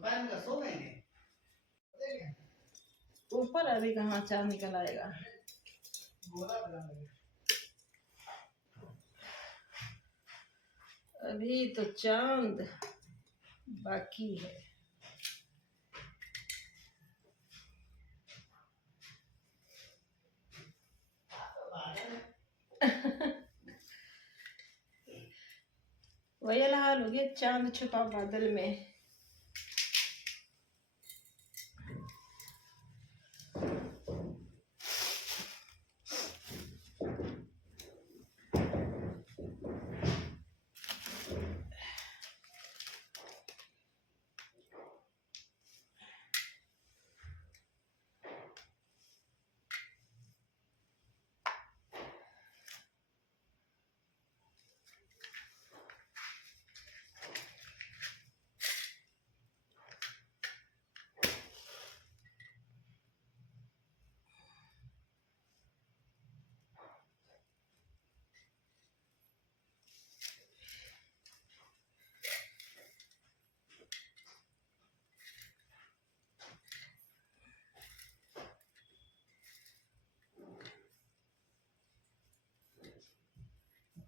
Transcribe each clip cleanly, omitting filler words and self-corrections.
दोपहर में सो गए ऊपर अभी कहाँ चांद निकल आएगा। अभी तो चांद बाकी है। वही हाल हो गया, चांद छुपा बादल में।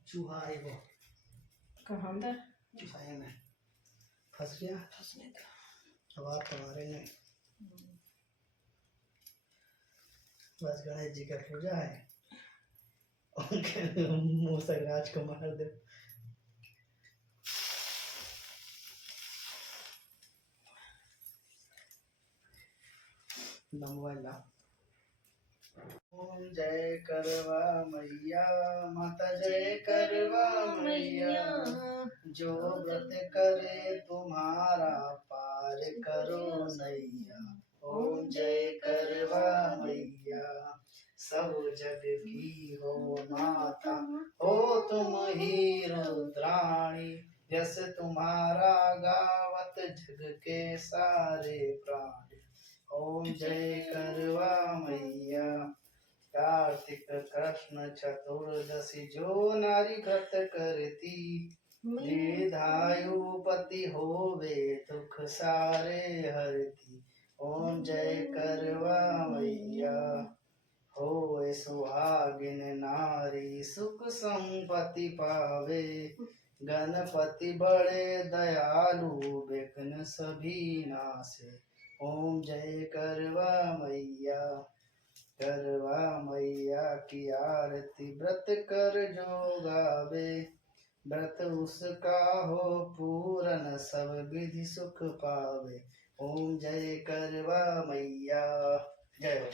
चूहा है वो कहाँ अंदर चूहे में फंस गया। फंसने का। अब आप तुम्हारे में बस गणेश जी का पूजा है, उनके मुंह से राज को मार दे। नमवाला ओम जय करवा मैया माता जय करवा मैया, जो व्रत करे तुम्हारा पार करो नैया। ओम जय करवा मैया, सब जग की हो माता, हो तुम ही रुद्राणी। यस तुम्हारा गावत जग के सारे प्राणी। ओम जय करवा मैया, कार्तिक कृष्ण चतुर्दशी जो नारी व्रत करती, दीर्घायुपति होवे दुख सारे हरती। ओम जय करवा मैया, होए सुहागिन नारी सुख संपत्ति पावे। गणपति बड़े दयालु विघ्न सभी नासे। ओम जय करवा मैया, करवा मैया की आरती व्रत कर जो गावे। व्रत उसका हो पूरन सब विधि सुख पावे। ओम जय करवा मैया, जय हो।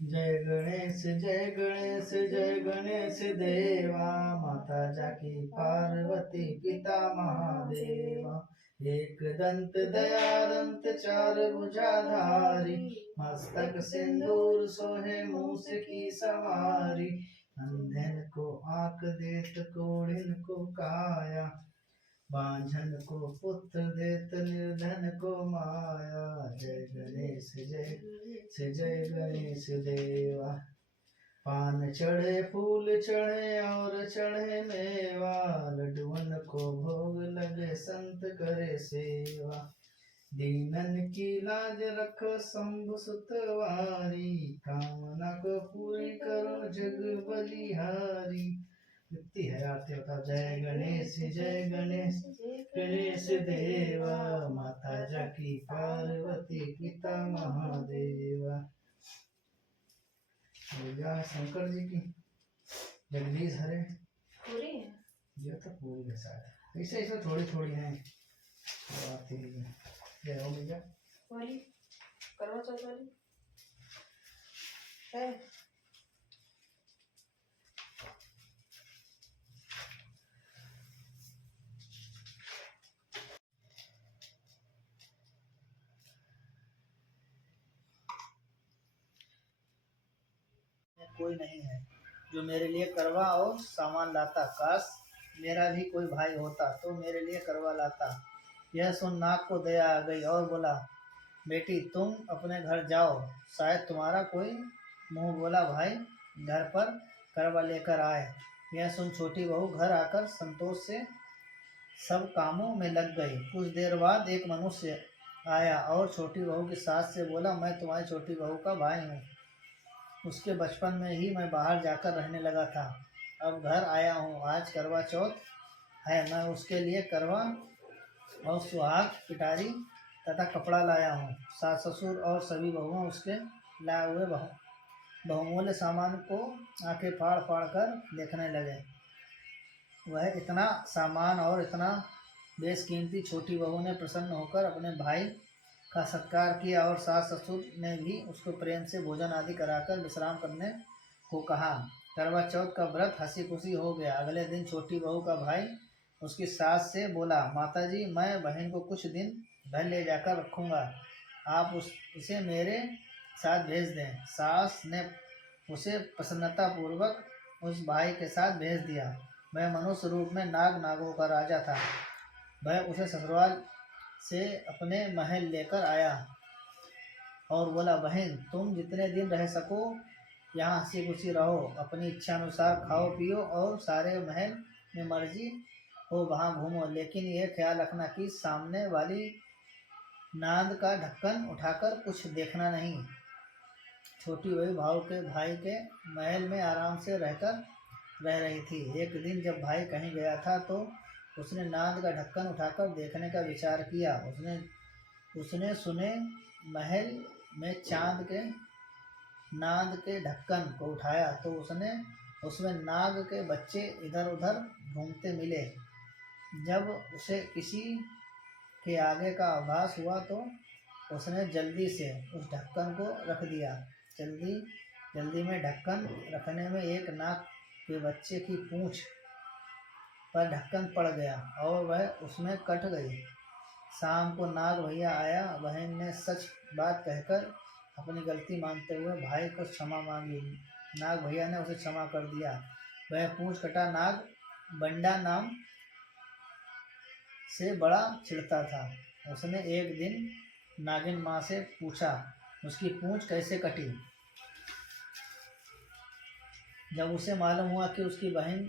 जय गणेश जय गणेश जय गणेश देवा, माता जाकी पार्वती पिता महादेवा। एक दंत दयादंत चार भुजाधारी, मस्तक सिंदूर सोहे मूस की सवारी। अंधन को आंख देत कोढ़िन को काया, बांझन को पुत्र देत निर्धन को माया। जय गणेश जय गणेश देवा, पान चढ़े फूल चढ़े और चढ़े मेवा। लड्डुअन को भोग लगे संत करे सेवा, दीनन की लाज रखो शंभु सुतवारी। कामना को पूरी करो जग बलिहारी। कितनी है आरती बताओ। जय गणेश गणेश देवा, माता जाकी पार्वती पिता महादेवा। पूजा शंकर जी की, जगदीश हरे पूरी है ये तो पूरी है शायद, ऐसे ऐसे थोड़ी थोड़ी है आती है। जय हो भैया वाली करवा चौथ वाली है। कोई नहीं है जो मेरे लिए करवा और सामान लाता। काश मेरा भी कोई भाई होता तो मेरे लिए करवा लाता। यह सुन नाग को दया आ गई और बोला, बेटी तुम अपने घर जाओ, शायद तुम्हारा कोई मुंह बोला भाई घर पर करवा लेकर आए। यह सुन छोटी बहू घर आकर संतोष से सब कामों में लग गई। कुछ देर बाद एक मनुष्य आया और छोटी बहू की सास से बोला, मैं तुम्हारी छोटी बहू का भाई हूँ। उसके बचपन में ही मैं बाहर जाकर रहने लगा था, अब घर आया हूँ। आज करवा चौथ है, मैं उसके लिए करवा और सुहाग पिटारी तथा कपड़ा लाया हूँ। सास ससुर और सभी बहुओं उसके लाए हुए बहुमूल्य सामान को आंखें फाड़ फाड़ कर देखने लगे। वह इतना सामान और इतना बेशकीमती। छोटी बहू ने प्रसन्न होकर अपने भाई का सत्कार किया और सास ससुर ने भी उसको प्रेम से भोजन आदि कराकर विश्राम करने को कहा। करवा चौथ का व्रत हंसी खुशी हो गया। अगले दिन छोटी बहू का भाई उसकी सास से बोला, माताजी मैं बहन को कुछ दिन घर ले जाकर रखूँगा, आप उसे मेरे साथ भेज दें। सास ने उसे प्रसन्नतापूर्वक उस भाई के साथ भेज दिया। वह मनुष्य रूप में नागों का राजा था। वह उसे ससुराल से अपने महल लेकर आया और बोला, बहन तुम जितने दिन रह सको यहाँ हंसी खुशी रहो, अपनी इच्छा अनुसार खाओ पियो और सारे महल में मर्जी हो वहाँ घूमो, लेकिन यह ख्याल रखना कि सामने वाली नांद का ढक्कन उठाकर कुछ देखना नहीं। छोटी बहू भाई के महल में आराम से रह रही थी। एक दिन जब भाई कहीं गया था तो उसने नांद का ढक्कन उठाकर देखने का विचार किया। उसने सुने महल में चांद के नांद के ढक्कन को उठाया तो उसमें नाग के बच्चे इधर उधर घूमते मिले। जब उसे किसी के आगे का आभास हुआ तो उसने जल्दी से उस ढक्कन को रख दिया। जल्दी में ढक्कन रखने में एक नाग के बच्चे की पूंछ पर ढक्कन पड़ गया और वह उसमें कट गई। शाम को नाग भैया आया। बहन ने सच बात कहकर अपनी गलती मानते हुए भाई को क्षमा मांगी। नाग भैया ने उसे क्षमा कर दिया। वह पूंछ कटा नाग बंडा नाम से बड़ा चिढ़ता था। उसने एक दिन नागिन माँ से पूछा, उसकी पूंछ कैसे कटी। जब उसे मालूम हुआ कि उसकी बहन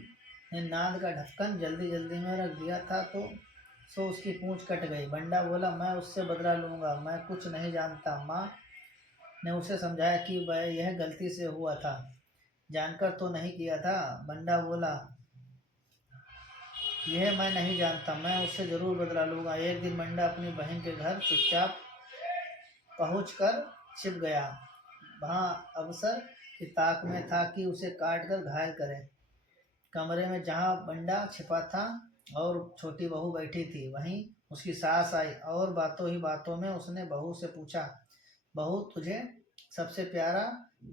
ने नांद का ढक्कन जल्दी में रख दिया था तो उसकी पूंछ कट गई। बंडा बोला, मैं उससे बदला लूँगा, मैं कुछ नहीं जानता। माँ ने उसे समझाया कि वह यह गलती से हुआ था, जानकर तो नहीं किया था। बंडा बोला, यह मैं नहीं जानता, मैं उससे जरूर बदला लूँगा। एक दिन बंडा अपनी बहन के घर चुपचाप पहुंचकर छिप गया। वहाँ अवसर की ताक में था कि उसे काटकर घायल करे। कमरे में जहाँ बंडा छिपा था और छोटी बहू बैठी थी, वहीं उसकी सास आई और बातों ही बातों में उसने बहू से पूछा, बहू तुझे सबसे प्यारा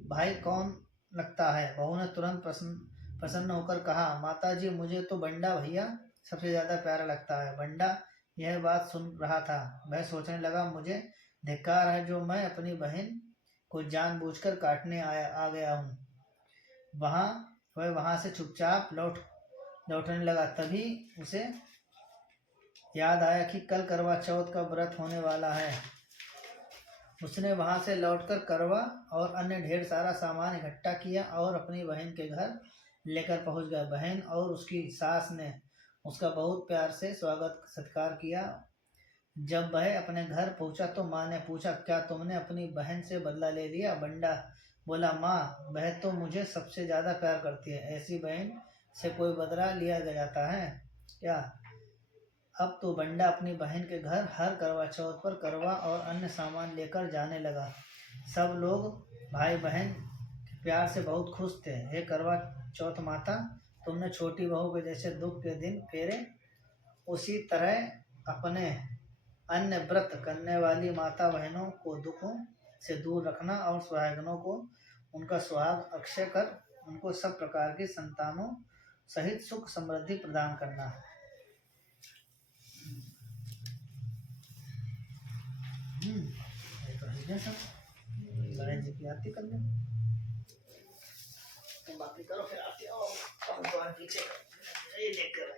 भाई कौन लगता है। बहू ने तुरंत प्रसन्न होकर कहा, माताजी मुझे तो बंडा भैया सबसे ज़्यादा प्यारा लगता है। बंडा यह बात सुन रहा था। वह सोचने लगा, मुझे धिक्कार है जो मैं अपनी बहन को जानबूझकर काटने आ गया हूँ। वह वहाँ से चुपचाप लौटने लगा। तभी उसे याद आया कि कल करवा चौथ का व्रत होने वाला है। उसने वहाँ से लौटकर करवा और अन्य ढेर सारा सामान इकट्ठा किया और अपनी बहन के घर लेकर पहुँच गया। बहन और उसकी सास ने उसका बहुत प्यार से स्वागत सत्कार किया। जब वह अपने घर पहुंचा तो माँ ने पूछा, क्या तुमने अपनी बहन से बदला ले लिया। बंडा बोला, माँ वह तो मुझे सबसे ज़्यादा प्यार करती है, ऐसी बहन से कोई बदला लिया जाता है क्या। अब तो बंडा अपनी बहन के घर हर करवा चौथ पर करवा और अन्य सामान लेकर जाने लगा। सब लोग भाई बहन के प्यार से बहुत खुश थे। हे करवा चौथ माता, तुमने छोटी बहू के जैसे दुख के दिन फेरे, उसी तरह अपने अन्य व्रत करने वाली माता बहनों को दुखों से दूर रखना और सुहागनों को उनका सुहाग अक्षय कर उनको सब प्रकार की संतानों सहित सुख समृद्धि प्रदान करना। ये तो है सब। गणेश जी की आरती कर ले, तुम बाकी करो, फिर आरती आओ और पीछे ये लेकर